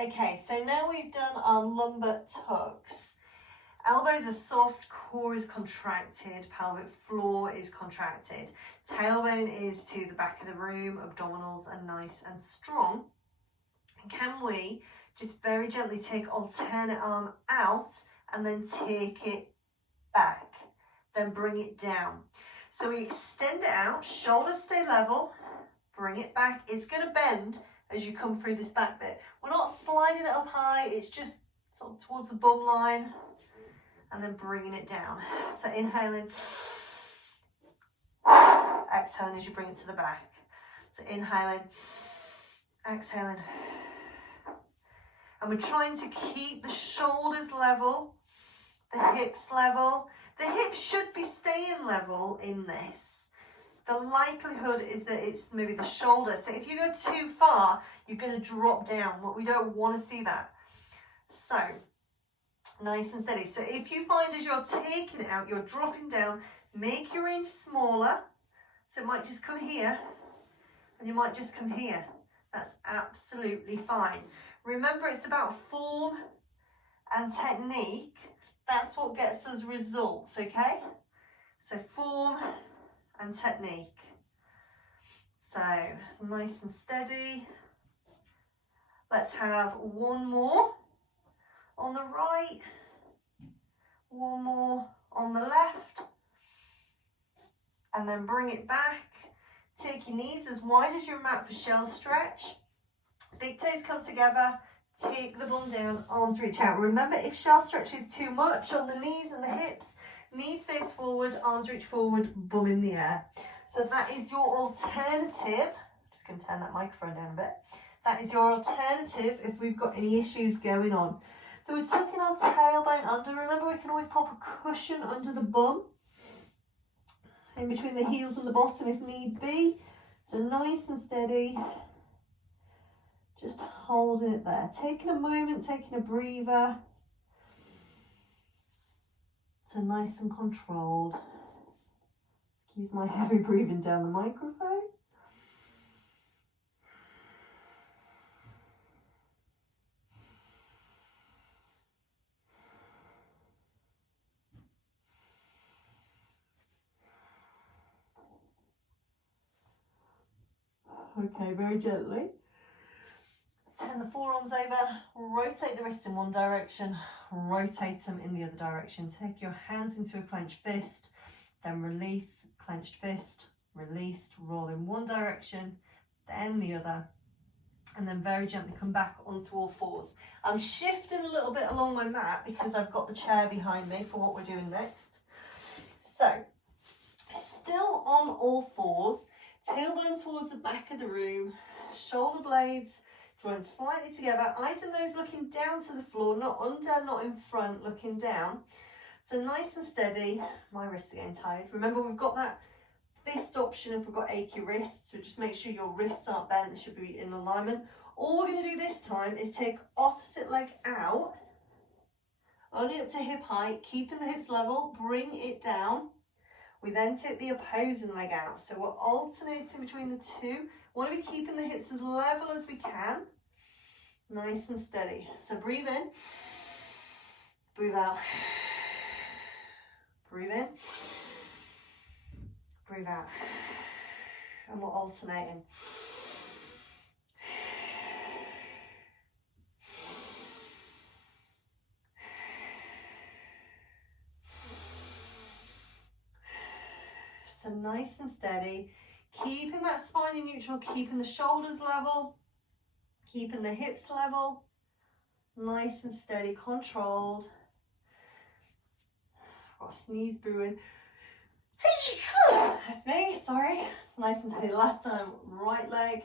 Okay, so now we've done our lumbar tucks. Elbows are soft, core is contracted, pelvic floor is contracted. Tailbone is to the back of the room, abdominals are nice and strong. Can we just very gently take alternate arm out and then take it back, then bring it down. So we extend it out, shoulders stay level, bring it back. It's going to bend as you come through this back bit. We're not sliding it up high, it's just sort of towards the bum line and then bringing it down. So inhaling, exhaling as you bring it to the back. So inhaling, exhaling. And we're trying to keep the shoulders level, the hips level. The hips should be staying level in this. The likelihood is that it's maybe the shoulder. So if you go too far, you're going to drop down. But we don't want to see that. So nice and steady. So if you find as you're taking it out, you're dropping down, make your range smaller. So it might just come here and you might just come here. That's absolutely fine. Remember, it's about form and technique. That's what gets us results, okay? So form and technique. So nice and steady. Let's have one more on the right, one more on the left, and then bring it back. Take your knees as wide as your mat for shell stretch. Big toes come together, take the bum down, arms reach out. Remember, if shell stretch is too much on the knees and the hips, knees face forward, arms reach forward, bum in the air. So that is your alternative. Just going to turn that microphone down a bit. That is your alternative if we've got any issues going on. So we're tucking our tailbone under. Remember, we can always pop a cushion under the bum, in between the heels and the bottom if need be. So nice and steady. Just holding it there. Taking a moment, taking a breather. So nice and controlled. Excuse my heavy breathing down the microphone. Okay, very gently. Turn the forearms over, rotate the wrists in one direction, rotate them in the other direction. Take your hands into a clenched fist, then release, clenched fist, released, roll in one direction, then the other, and then very gently come back onto all fours. I'm shifting a little bit along my mat because I've got the chair behind me for what we're doing next. So, still on all fours, tailbone towards the back of the room, shoulder blades drawing slightly together, eyes and nose looking down to the floor, not under, not in front, looking down. So nice and steady. My wrists are getting tired. Remember, we've got that fist option if we've got achy wrists, so just make sure your wrists aren't bent, they should be in alignment. All we're going to do this time is take opposite leg out, only up to hip height, keeping the hips level, bring it down. We then take the opposing leg out. So we're alternating between the two. Want to be keeping the hips as level as we can. Nice and steady. So breathe in, breathe out, breathe in, breathe out. And we're alternating. So nice and steady, keeping that spine in neutral, keeping the shoulders level, keeping the hips level, nice and steady, controlled. Got a sneeze brewing. That's me, sorry. Nice and steady. Last time, right leg.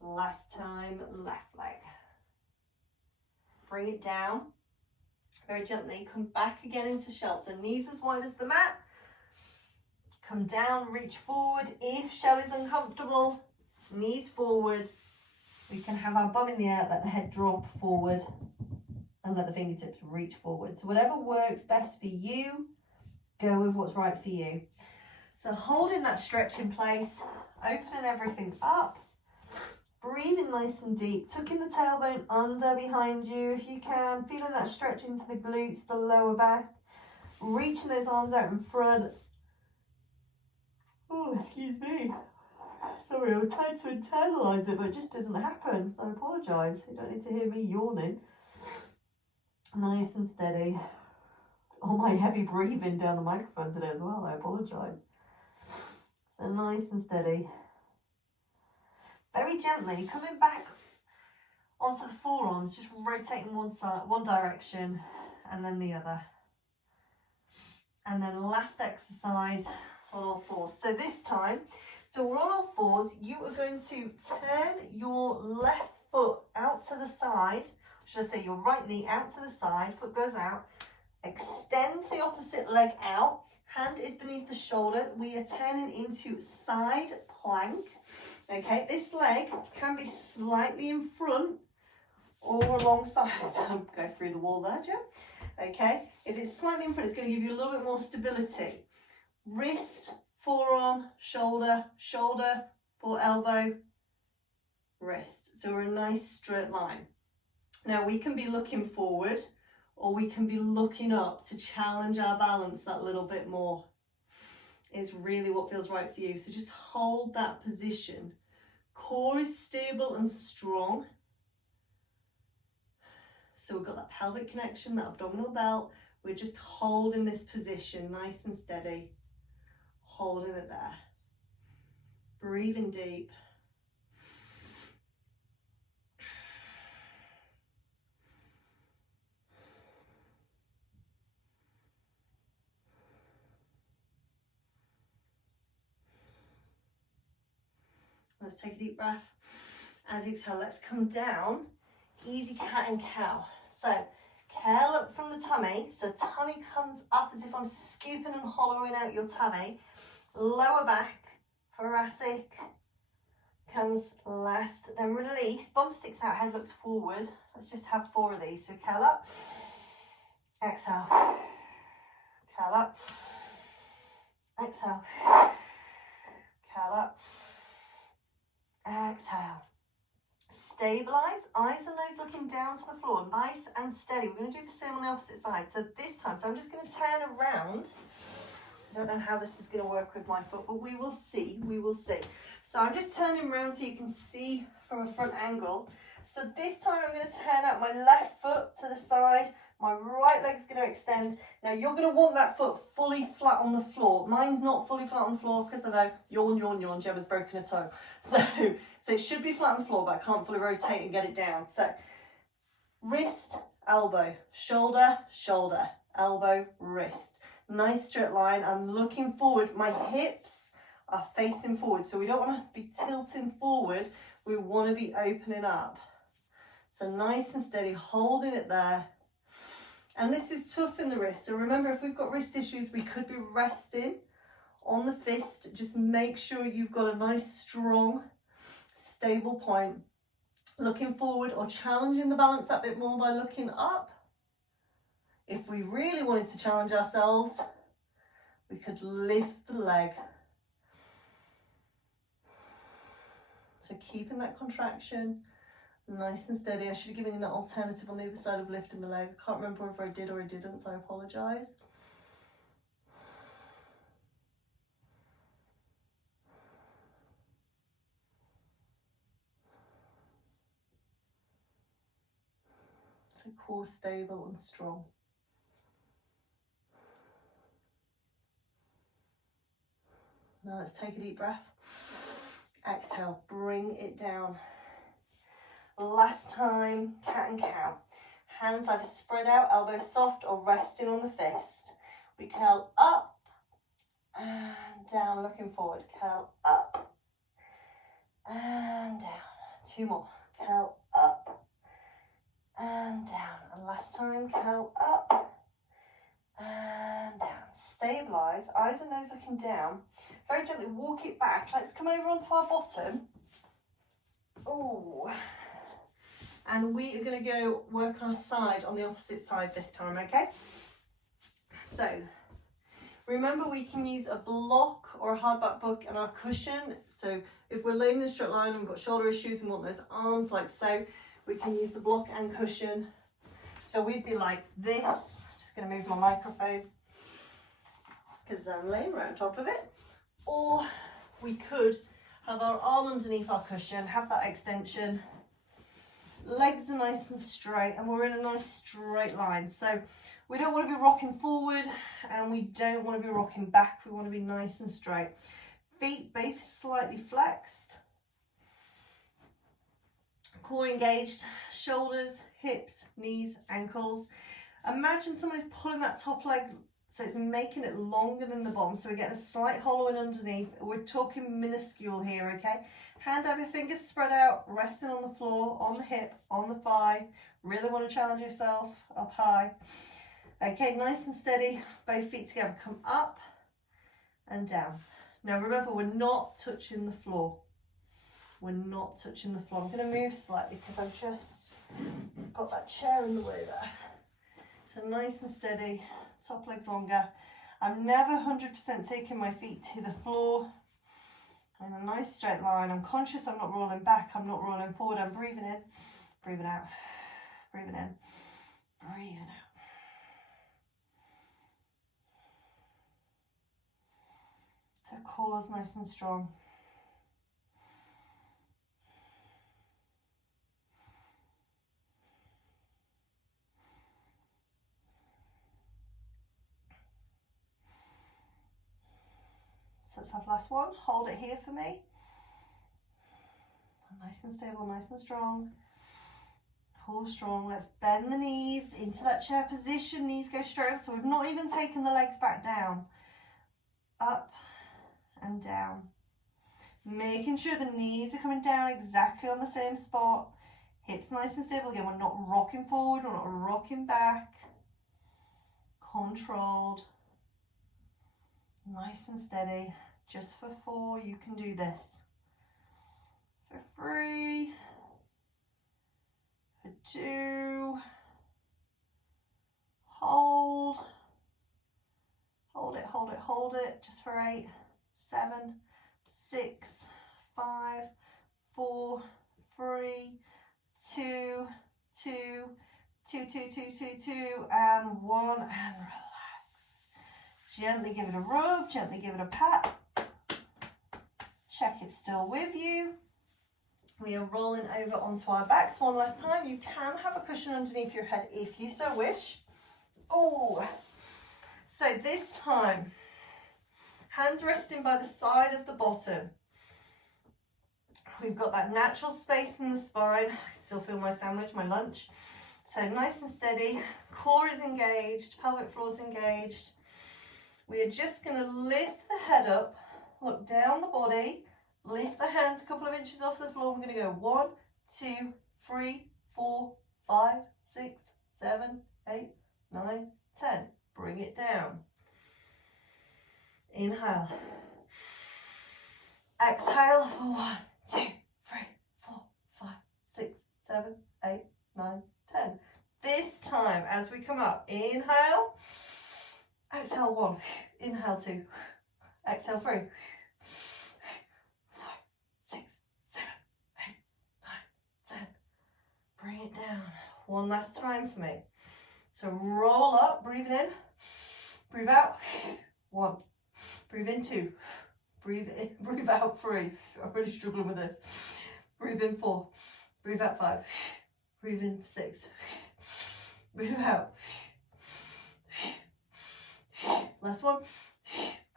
Last time, left leg. Bring it down. Very gently, come back again into shell. So knees as wide as the mat. Come down, reach forward. If shell is uncomfortable, knees forward. We can have our bum in the air, let the head drop forward and let the fingertips reach forward. So whatever works best for you, go with what's right for you. So holding that stretch in place, opening everything up, Breathing nice and deep, tucking the tailbone under behind you if you can, feeling that stretch into the glutes, the lower back, reaching those arms out in front. Oh, excuse me. Sorry, I tried to internalise it, but it just didn't happen, so I apologise. You don't need to hear me yawning. Nice and steady. All my heavy breathing down the microphone today as well, I apologise. So nice and steady. Very gently, coming back onto the forearms, just rotating one side, one direction, and then the other. And then last exercise on all fours. So this time, so we're on all fours, you are going to turn your left foot out to the side, should I say your right knee out to the side, foot goes out, extend the opposite leg out, hand is beneath the shoulder, we are turning into side plank. Okay, this leg can be slightly in front or alongside. Don't go through the wall there, Jim. Okay, if it's slightly in front, it's going to give you a little bit more stability. Wrist, forearm, shoulder, shoulder, for elbow, wrist. So we're a nice straight line. Now we can be looking forward or we can be looking up to challenge our balance that little bit more. Is really what feels right for you. So just hold that position. Core is stable and strong. So we've got that pelvic connection, that abdominal belt. We're just holding this position nice and steady. Holding it there. Breathing deep. Let's take a deep breath. As you exhale, let's come down. Easy cat and cow. So curl up from the tummy. So tummy comes up as if I'm scooping and hollowing out your tummy. Lower back, thoracic comes last. Then release. Bum sticks out, head looks forward. Let's just have 4 of these. So curl up. Exhale. Curl up. Exhale. Curl up. Exhale. Stabilize, eyes and nose looking down to the floor, nice and steady. We're going to do the same on the opposite side. So this time, I'm just going to turn around. I don't know how this is going to work with my foot, but we will see, So I'm just turning around so you can see from a front angle. So this time I'm going to turn out my left foot to the side. My right leg's going to extend. Now you're going to want that foot fully flat on the floor. Mine's not fully flat on the floor because I know, yawn, Gemma's broken a toe. So it should be flat on the floor, but I can't fully rotate and get it down. So wrist, elbow, shoulder, shoulder, elbow, wrist. Nice straight line. I'm looking forward. My hips are facing forward. So we don't want to be tilting forward. We want to be opening up. So nice and steady, holding it there. And this is tough in the wrist. So remember, if we've got wrist issues, we could be resting on the fist. Just make sure you've got a nice, strong, stable point. Looking forward or challenging the balance that bit more by looking up. If we really wanted to challenge ourselves, we could lift the leg. So keeping that contraction. Nice and steady. I should have given you that alternative on the other side of lifting the leg. I can't remember if I did or I didn't, so I apologise. So core stable and strong. Now let's take a deep breath. Exhale, bring it down. Last time, cat and cow. Hands either spread out, elbows soft or resting on the fist. We curl up and down, looking forward. Curl up and down. 2 more. Curl up and down. And last time, curl up and down. Stabilize, eyes and nose looking down. Very gently walk it back. Let's come over onto our bottom. Oh. And we are going to go work our side on the opposite side this time, okay? So, remember we can use a block or a hardback book and our cushion. So So if we're laying in a straight line and we've got shoulder issues and want those arms like so, we can use the block and cushion. So we'd be like this. Just going to move my microphone because I'm laying right on top of it. Or we could have our arm underneath our cushion, have that extension. Legs are nice and straight and we're in a nice straight line. So we don't want to be rocking forward and we don't want to be rocking back. We want to be nice and straight. Feet both slightly flexed. Core engaged, shoulders, hips, knees, ankles. Imagine someone is pulling that top leg so it's making it longer than the bottom. So we're getting a slight hollowing underneath. We're talking minuscule here, okay? Hand over fingers spread out, resting on the floor, on the hip, on the thigh. Really want to challenge yourself up high. Okay, nice and steady, both feet together. Come up and down. Now remember, we're not touching the floor. We're not touching the floor. I'm going to move slightly because I've just got that chair in the way there. So nice and steady, top legs longer. I'm never 100% taking my feet to the floor. In a nice straight line. I'm conscious I'm not rolling back, I'm not rolling forward. I'm breathing in, breathing out, breathing in, breathing out. So core's nice and strong. So let's have last one. Hold it here for me. Nice and stable, nice and strong. Core strong. Let's bend the knees into that chair position. Knees go straight up. So we've not even taken the legs back down. Up and down. Making sure the knees are coming down exactly on the same spot. Hips nice and stable. Again, we're not rocking forward. We're not rocking back. Controlled. Nice and steady. Just for 4, you can do this. For 3, for 2, hold it, hold it, hold it, just for 8, 7, 6, 5, 4, 3, 2, 2, 2, 2, 2, 2, 2, and 1, and relax. Gently give it a rub, gently give it a pat. Check it's still with you. We are rolling over onto our backs one last time. You can have a cushion underneath your head if you so wish. Oh, so this time, hands resting by the side of the bottom. We've got that natural space in the spine. I can still feel my sandwich, my lunch. So nice and steady. Core is engaged, pelvic floor is engaged. We are just going to lift the head up. Look down the body, lift the hands a couple of inches off the floor. We're going to go 1, 2, 3, 4, 5, 6, 7, 8, 9, 10. Bring it down. Inhale. Exhale for 1, 2, 3, 4, 5, 6, 7, 8, 9, 10. This time, as we come up, inhale. Exhale 1. Inhale 2. Exhale 3. 5, 6, 7, 8, 9, 10. Bring it down. One last time for me. So roll up, breathing in. Breathe out. 1. Breathe in 2. Breathe in, breathe out 3. I'm really struggling with this. Breathe in 4. Breathe out 5. Breathe in 6. Breathe out. Last one.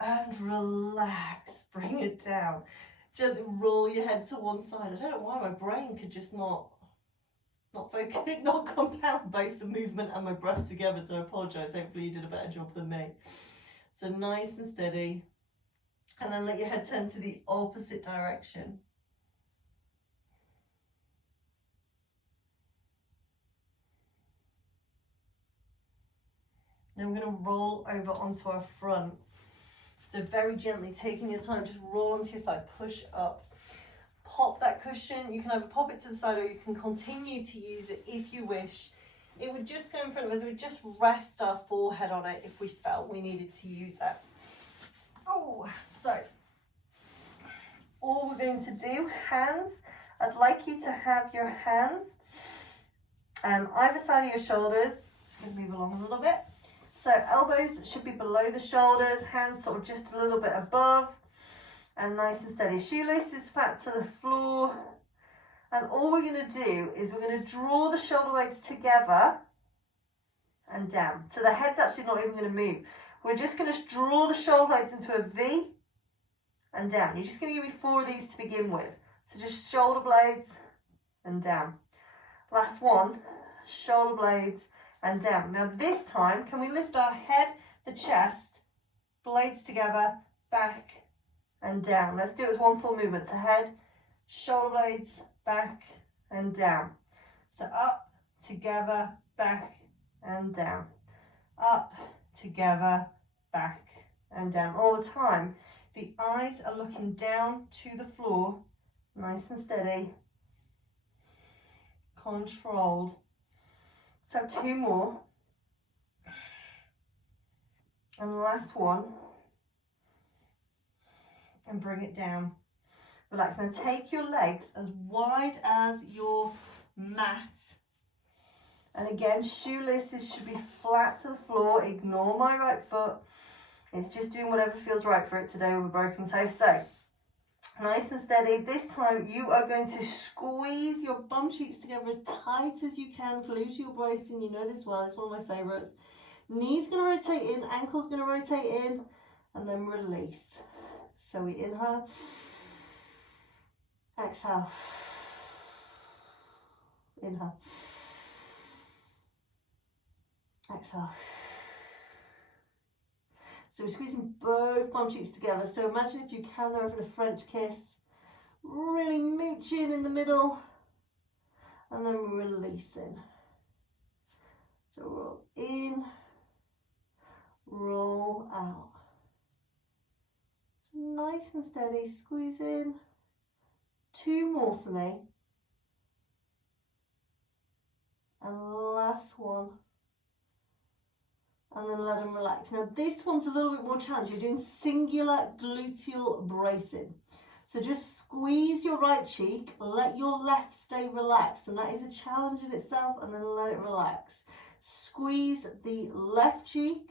And relax. Bring it down. Gently roll your head to one side. I don't know why my brain could just not focus, not compound both the movement and my breath together. So I apologise. Hopefully you did a better job than me. So nice and steady. And then let your head turn to the opposite direction. Now we're going to roll over onto our front. So very gently, taking your time, just roll onto your side, push up. Pop that cushion. You can either pop it to the side or you can continue to use it if you wish. It would just go in front of us. It would just rest our forehead on it if we felt we needed to use it. Oh, so all we're going to do. Hands, I'd like you to have your hands either side of your shoulders. Just going to move along a little bit. So elbows should be below the shoulders, hands sort of just a little bit above, and nice and steady. Shoelaces flat to the floor. And all we're going to do is we're going to draw the shoulder blades together and down. So the head's actually not even going to move. We're just going to draw the shoulder blades into a V and down. You're just going to give me 4 of these to begin with. So just shoulder blades and down. Last one, shoulder blades and down. Now this time, can we lift our head, the chest, blades together, back and down. Let's do it as one full movement. So head, shoulder blades, back and down. So up, together, back and down. Up, together, back and down. All the time, the eyes are looking down to the floor, nice and steady, controlled. So 2 more. And the last one. And bring it down. Relax. Now take your legs as wide as your mat. And again, shoelaces should be flat to the floor. Ignore my right foot. It's just doing whatever feels right for it today with a broken toe. So, nice and steady. This time you are going to squeeze your bum cheeks together as tight as you can. Gluteal bracing, you know this well. It's one of my favourites. Knees going to rotate in, ankles going to rotate in, and then release. So we inhale, exhale, inhale, exhale. So we're squeezing both bum cheeks together. So imagine if you can, they're having a French kiss. Really mooching in the middle. And then releasing. So roll in, roll out. So nice and steady, squeeze in. 2 more for me. And last one. And then let them relax. Now this one's a little bit more challenging. You're doing singular gluteal bracing. So just squeeze your right cheek, let your left stay relaxed. And that is a challenge in itself, and then let it relax. Squeeze the left cheek,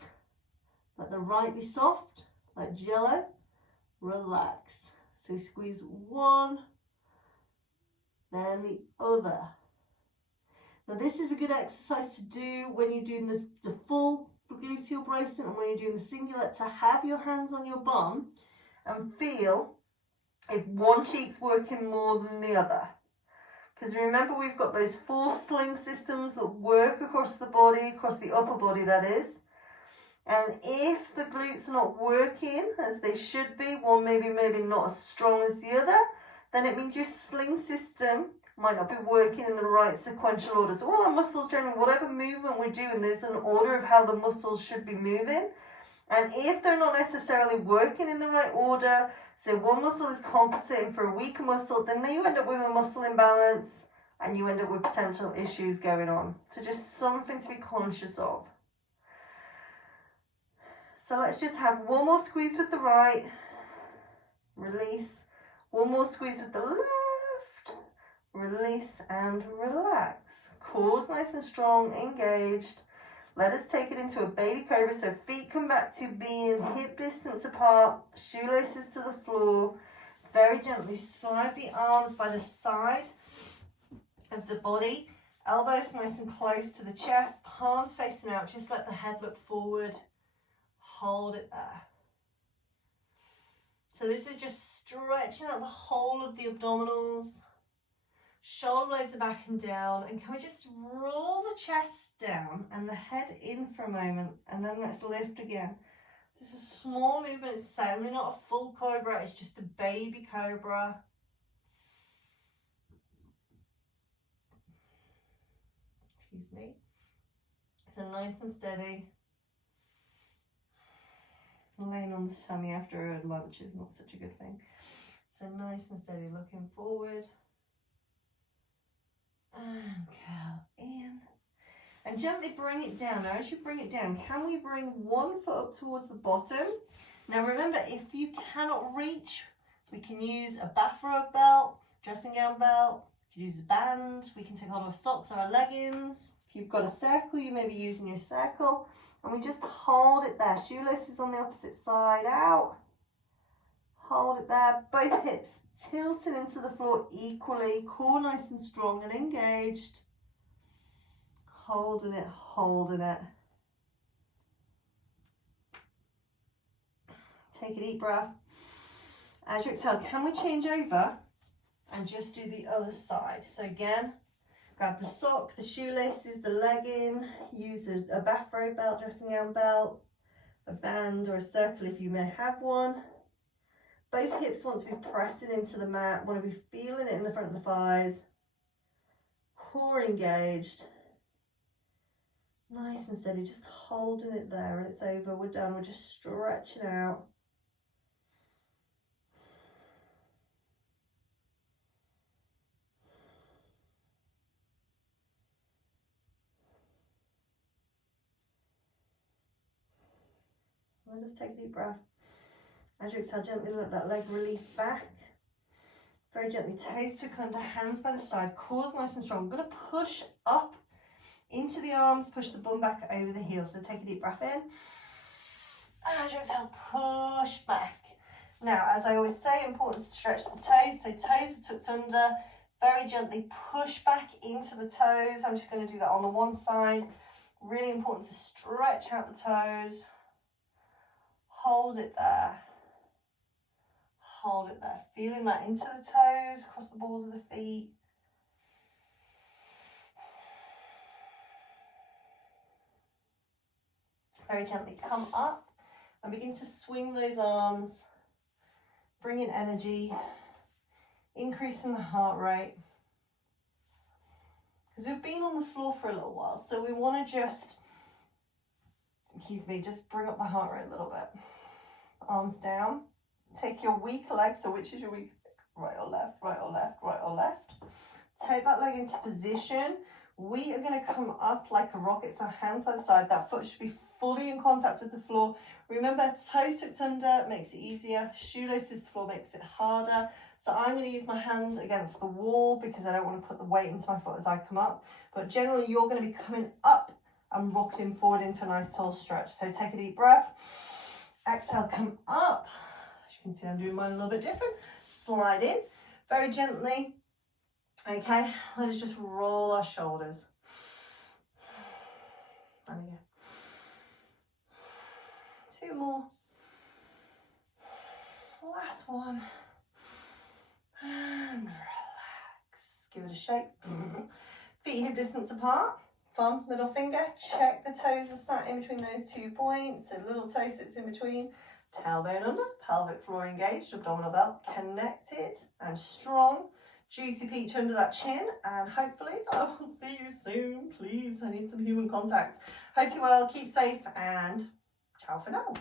let the right be soft, like jello. Relax. So squeeze one, then the other. Now this is a good exercise to do when you're doing the full gluteal bracing and when you're doing the singular, to have your hands on your bum and feel if one cheek's working more than the other. Because remember, we've got those 4 sling systems that work across the body, across the upper body that is. And if the glutes are not working as they should be, one maybe not as strong as the other, then it means your sling system might not be working in the right sequential order. So all our muscles generally, whatever movement we're doing, there's an order of how the muscles should be moving. And if they're not necessarily working in the right order, so one muscle is compensating for a weaker muscle, then you end up with a muscle imbalance and you end up with potential issues going on. So just something to be conscious of. So let's just have one more squeeze with the right, release, one more squeeze with the left, release and relax. Cores nice and strong, engaged. Let us take it into a baby cobra. So feet come back to being hip distance apart, shoelaces to the floor. Very gently slide the arms by the side of the body. Elbows nice and close to the chest, palms facing out. Just let the head look forward. Hold it there. So this is just stretching out the whole of the abdominals. Shoulder blades are back and down. And can we just roll the chest down and the head in for a moment, and then let's lift again. This is a small movement. It's certainly not a full cobra. It's just a baby cobra. Excuse me. So nice and steady. Laying on the tummy after lunch is not such a good thing. So nice and steady, looking forward. And curl in. And gently bring it down. Now as you bring it down, can we bring one foot up towards the bottom? Now remember, if you cannot reach We can use a bathrobe belt, dressing gown belt. If you use a band, we can take hold of socks or our leggings. If you've got a circle, you may be using your circle. And we just hold it there. Shoelaces on the opposite side out. Hold it there. Both hips tilting into the floor equally. Core nice and strong and engaged. Holding it, holding it. Take a deep breath. As you exhale, can we change over and just do the other side? So again, grab the sock, the shoelaces, the legging, use a bathrobe belt, dressing gown belt, a band or a circle if you may have one. Both hips want to be pressing into the mat, want to be feeling it in the front of the thighs. Core engaged. Nice and steady, just holding it there, and it's over, we're done, we're just stretching out. Let us take a deep breath. As you exhale, gently let that leg release back. Very gently, toes tuck under, hands by the side, core's nice and strong. I'm going to push up into the arms, push the bum back over the heels. So take a deep breath in. As you exhale, push back. Now, as I always say, important to stretch the toes. So toes are tucked under. Very gently push back into the toes. I'm just going to do that on the one side. Really important to stretch out the toes. Hold it there. Hold it there. Feeling that into the toes, across the balls of the feet. Very gently come up and begin to swing those arms, bring in energy, increasing the heart rate. Because we've been on the floor for a little while, so we want to just bring up the heart rate a little bit. Arms down. Take your weak leg, so which is your weak leg? Right or left, right or left, right or left. Take that leg into position. We are going to come up like a rocket, so hands by the side. That foot should be fully in contact with the floor. Remember, toes tucked under makes it easier. Shoelaces to the floor makes it harder. So I'm going to use my hand against the wall because I don't want to put the weight into my foot as I come up. But generally, you're going to be coming up and rocking forward into a nice tall stretch. So take a deep breath. Exhale, come up. As you can see, I'm doing mine a little bit different. Slide in very gently. Okay, let us just roll our shoulders. And again. 2 more. Last one. And relax. Give it a shake. Feet hip distance apart. Thumb, little finger. Check the toes are sat in between those 2 points. So little toe sits in between. Tailbone under. Pelvic floor engaged. Abdominal belt connected and strong. Juicy peach under that chin, and hopefully I will see you soon. Please, I need some human contact. Hope you're well, keep safe, and ciao for now.